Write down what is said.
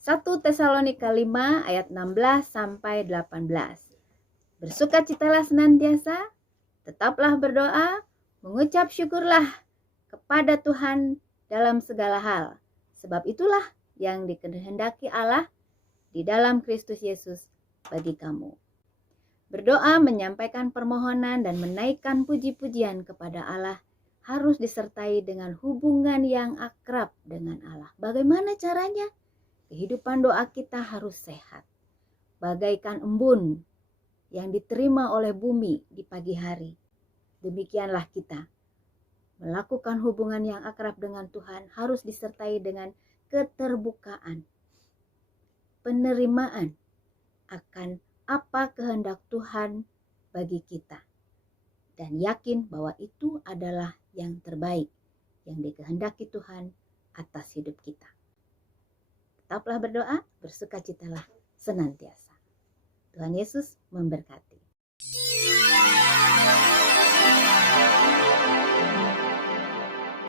1 Tesalonika 5 ayat 16 sampai 18. Bersukacitalah senantiasa, tetaplah berdoa, mengucap syukurlah kepada Tuhan dalam segala hal. Sebab itulah yang dikehendaki Allah di dalam Kristus Yesus bagi kamu. Berdoa, menyampaikan permohonan dan menaikkan puji-pujian kepada Allah harus disertai dengan hubungan yang akrab dengan Allah. Bagaimana caranya? Kehidupan doa kita harus sehat, bagaikan embun yang diterima oleh bumi di pagi hari. Demikianlah kita melakukan hubungan yang akrab dengan Tuhan harus disertai dengan keterbukaan, penerimaan akan apa kehendak Tuhan bagi kita, dan yakin bahwa itu adalah yang terbaik yang dikehendaki Tuhan atas hidup kita. Tetaplah berdoa, bersukacitalah senantiasa. Tuhan Yesus memberkati.